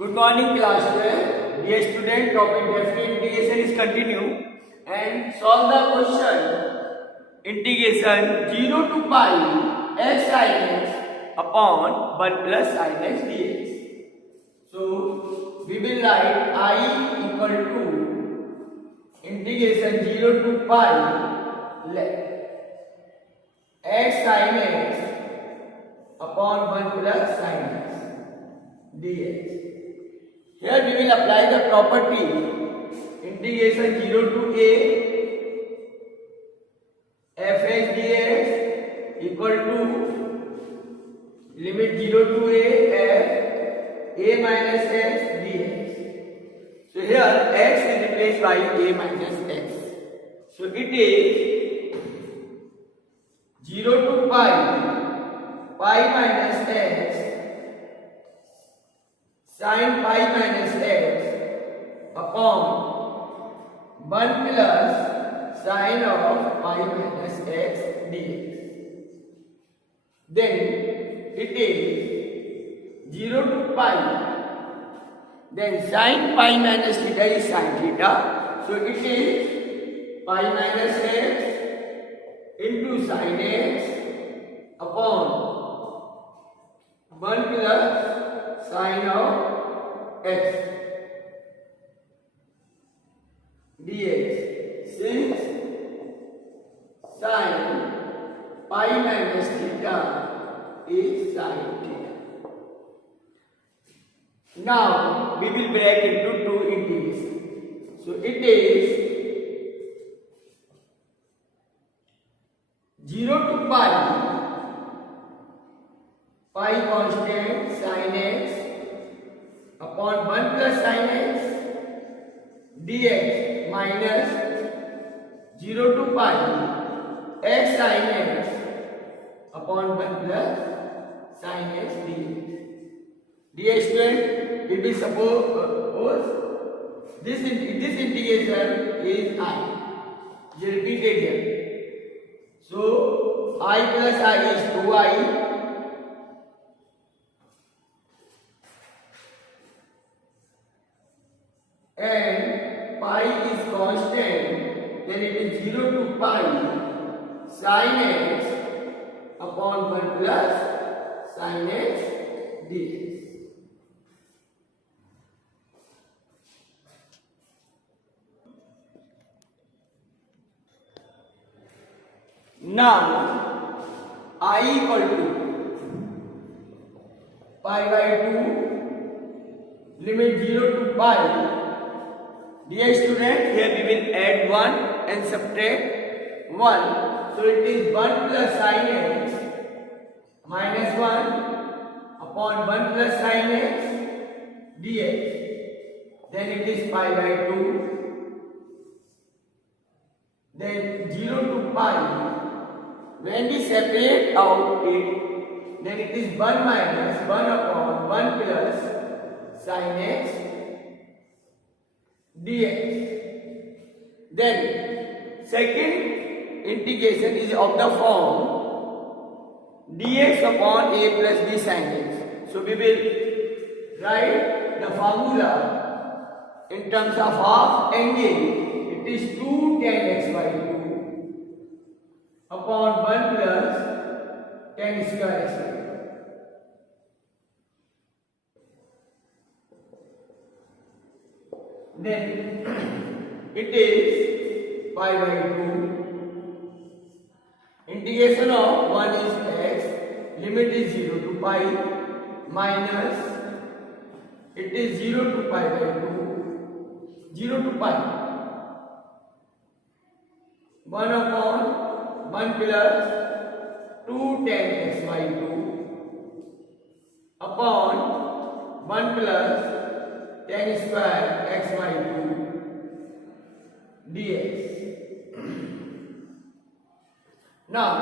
Good morning class 12. Dear student, topic definite integration is continue and solve the question integration 0 to pi x sin x upon 1 plus sin x dx. So we will write I equal to integration 0 to pi x sin x upon 1 plus sin x dx. Here we will apply the property integration 0 to a fx dx equal to limit 0 to a f a minus x dx. So here x is replaced by a minus x. So it is 0 to pi minus x sin pi minus x upon 1 plus sin of pi minus x dx. Then it is 0 to pi. Then sin pi minus theta is sin theta. So it is pi minus x into sin x upon 1 plus sin of x dx. Since sin pi minus theta is sin theta. Now we will break into two integration. So it is 0 to pi constant sin x upon 1 plus sin x dx minus 0 to pi x sin x upon 1 plus sin x dx. Dear student, we will suppose this integration is I. Is repeated here. So I plus I is 2I. And pi is constant, then it is 0 to pi sin x upon 1 plus sin x dx. Now I equal to pi by 2 limit 0 to pi. Dear student, here we will add 1 and subtract 1. So it is 1 plus sin x minus 1 upon 1 plus sin x dx. Then it is pi by 2. Then 0 to pi. When we separate out it, then it is 1 minus 1 upon 1 plus sin x dx. Then second integration is of the form dx upon a plus b sin x. So we will write the formula in terms of half angle. It is 2 tan x by 2 upon 1 plus tan square x by 2. Then it is pi by 2. Integration of 1 is x, limit is 0 to pi minus it is 0 to pi by 2, 0 to pi 1 upon 1 plus 2 tan x by 2 upon 1 plus tan square x by 2 dx. Now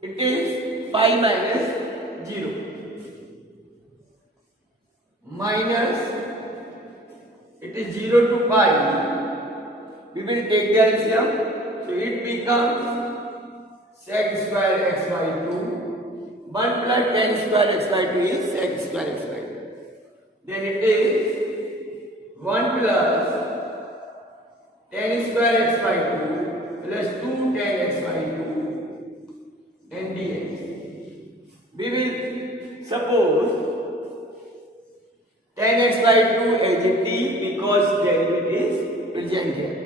it is pi minus 0 minus it is 0 to pi. We will take the LCM. So it becomes sec square x by 2 1 plus tan square x by 2 is sec square x by 2. Then it is 1 plus tan square x by 2 plus 2 tan x by 2 and dx. We will suppose tan x by 2 as a t because derivative is present here.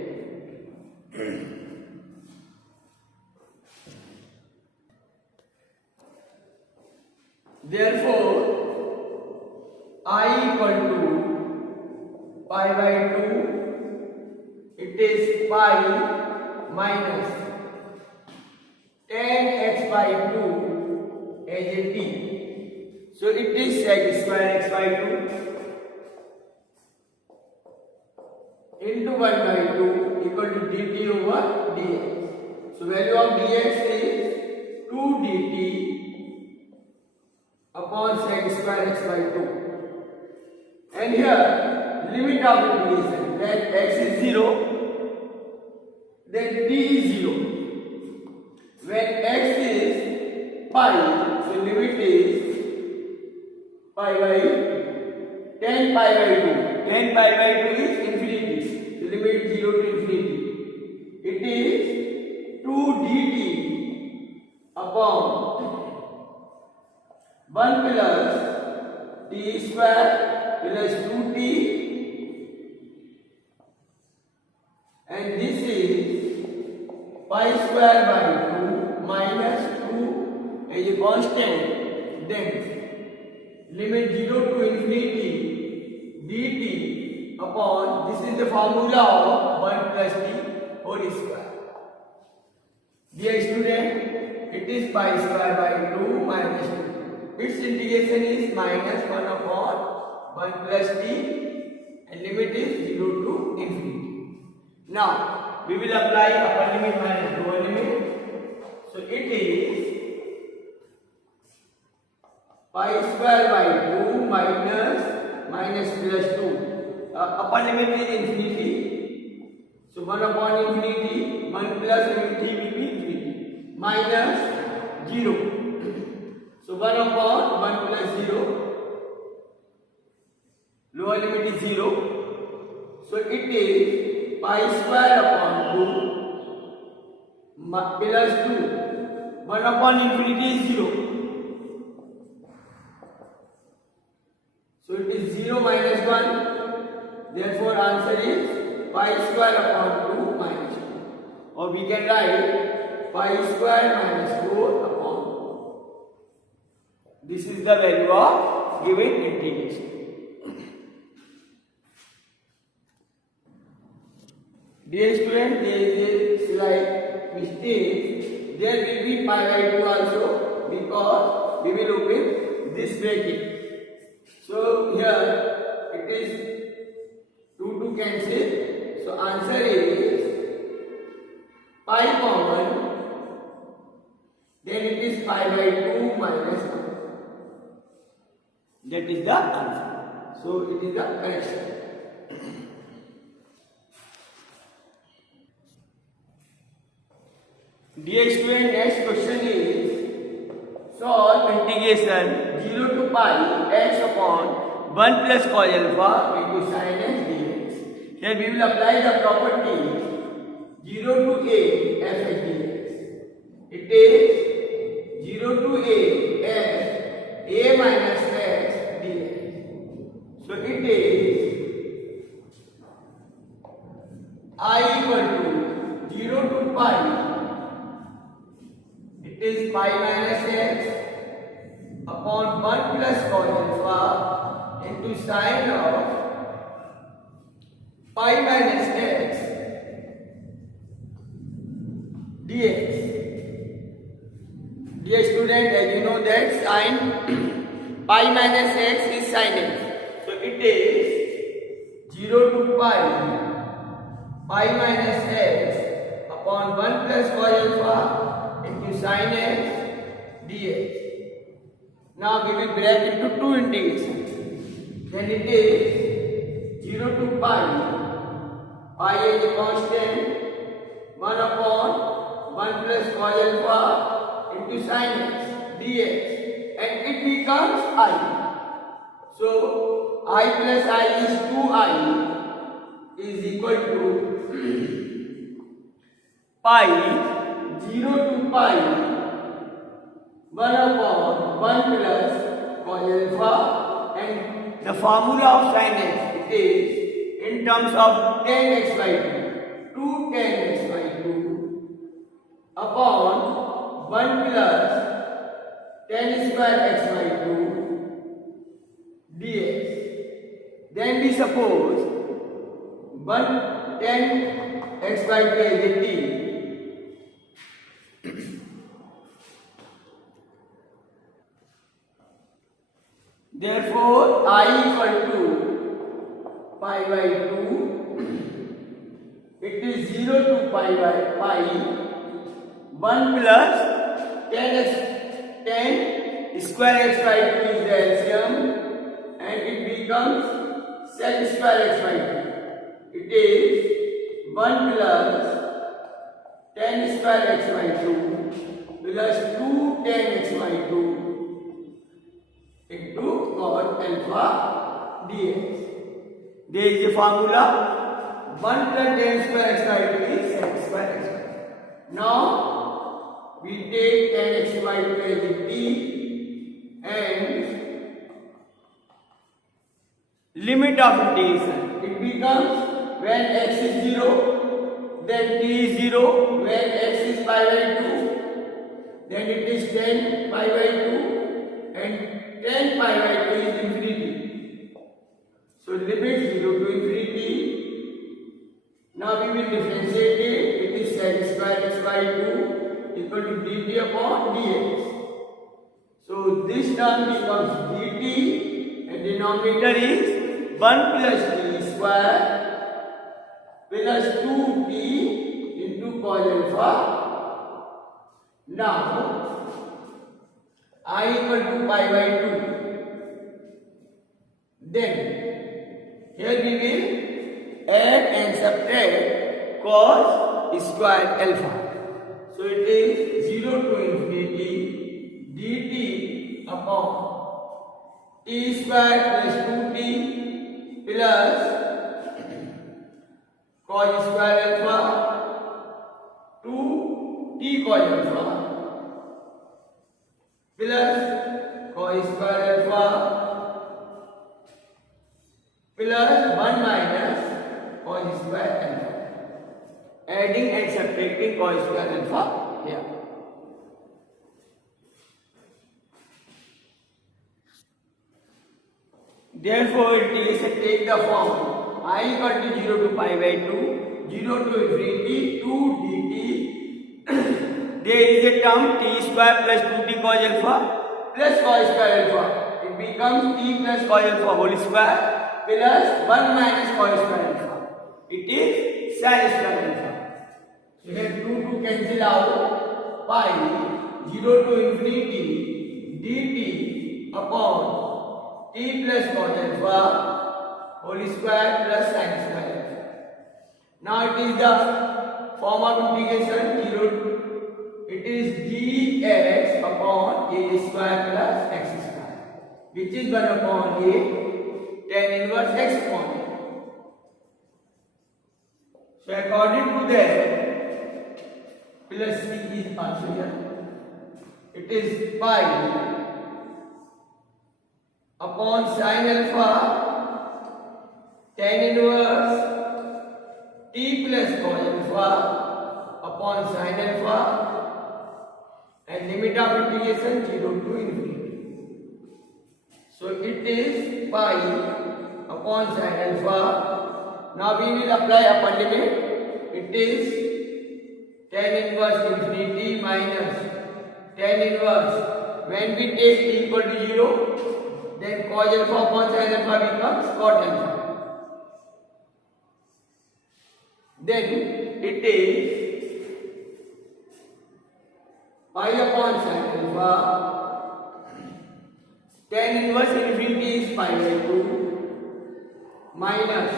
Therefore, I equal to pi by 2, it is pi minus tan x by 2 as a t. So it is sec square x by 2 into 1 by 2 equal to dt over dx. So value of dx is 2 dt upon sec square x by 2. And here limit of integration, when x is 0, then t is 0. When x is pi, so limit is pi by 10 pi by 2. 10 pi by 2 is infinity. So limit 0 to infinity. It is 2 dt upon 1 plus t square plus 2t, and this is pi square by 2 minus 2 as a constant, then limit 0 to infinity dt upon, this is the formula of 1 plus t whole square. Dear student, it is pi square by 2 minus 2. Its integration is minus 1 upon 1 plus t and limit is 0 to infinity. Now, we will apply upper limit minus lower limit. So, it is pi square by 2 minus plus 2. Upper limit is infinity. So, 1 upon infinity, 1 plus infinity will be infinity. Minus 0. So 1 upon 1 plus 0, lower limit is 0. So it is pi square upon 2 plus 2. 1 upon infinity is 0. So it is 0 minus 1. Therefore answer is pi square upon 2 minus 2. Or we can write pi square minus 4 upon 2. This is the value of given integration. Dear student, there is a slight mistake. There will be pi by 2 also because we will open this bracket. So here it is 2 to cancel. So answer is pi common. Then it is pi by 2 minus 1. That is the answer. So it is the correction. Dear student, next question is solve integration 0 to pi x upon 1 plus cos alpha into sin x dx. Here we will apply the property 0 to a f x dx. It is 0 to a f a minus x dx. So it is I equal to 0 to pi. It is pi minus x upon 1 plus cos alpha into sin of pi minus x dx. Dear student, as you know that sin pi minus x is sin x. So it is 0 to pi minus x upon 1 plus cos alpha into sin x dx. Now we will break into two integrations. Then it is 0 to pi is a constant, 1 upon 1 plus cos alpha into sin x dx. and it becomes I. So I plus I is 2I is equal to pi 0 to pi 1 upon 1 plus cos alpha, and the formula of sin x, it is in terms of tan x by 2 tan x by 2 upon 1 plus tan square x by 2 dx. Then we suppose 1 tan x by 2 is a t. Therefore, I equal to pi by 2. It is 0 to pi by pi 1 plus tan square x by 2 is the LCM, and it becomes sec square x by 2. It is 1 plus tan square x by 2 plus 2 tan x by 2 into cos alpha dx. There is a formula 1 plus tan square x by 2 is sec square x by 2. Now we take tan x by 2 as a t, and limit of integration, it becomes when x is 0, then t is 0, when x is pi by 2, then it is tan pi by 2, and tan pi by 2 is infinity. So limit 0 to infinity. Now we will differentiate it. It is sec square x by 2 equal to dt upon dx. So this term becomes dt, and denominator is 1 plus t square plus 2t into cos alpha. Now I equal to pi by 2. Then here we will add and subtract cos square alpha. So it is 0 to infinity dt upon t square plus 2t plus cos square alpha 2t cos alpha plus cos square alpha plus 1 minus cos square alpha. Adding and subtracting cos square alpha here. Therefore, integration take the form I equal to 0 to pi by 2, 0 to infinity 2 dt. There is a term t square plus 2t cos alpha plus cos square alpha. It becomes t plus cos alpha whole square plus 1 minus cos square alpha. It is sin square alpha. So here 2 to cancel out, pi 0 to infinity dt upon t plus cos alpha whole square plus sin square alpha. Now it is the form of integration 0 to, it is dx upon a square plus x square, which is 1 upon a tan inverse x upon a. So according to that, plus c is also here. It is pi upon sin alpha tan inverse t plus cos alpha upon sin alpha, and limit of integration 0 to infinity. So it is pi upon sin alpha. Now we will apply upper limit. It is tan inverse infinity minus tan inverse. When we take t equal to 0, then cos alpha upon sin alpha becomes cot alpha. Then it is pi upon sin alpha. Tan inverse infinity is pi by 2 minus,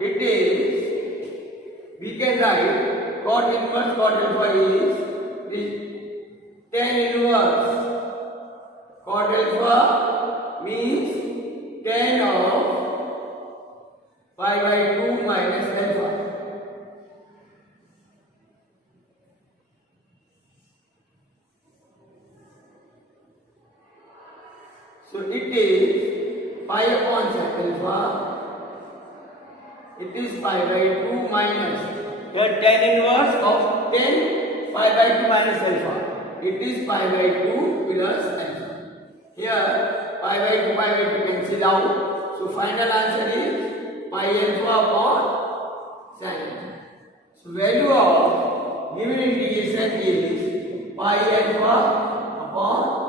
it is, we can write cot inverse cot alpha is tan inverse cot alpha means tan of pi by 2 minus alpha. So it is pi upon sec alpha. It is pi by 2 minus the tan inverse of 10 pi by 2 minus alpha. It is pi by 2 plus alpha. Here pi by 2 cancel out. So final answer is pi alpha upon sin alpha. So value of given integration is pi alpha upon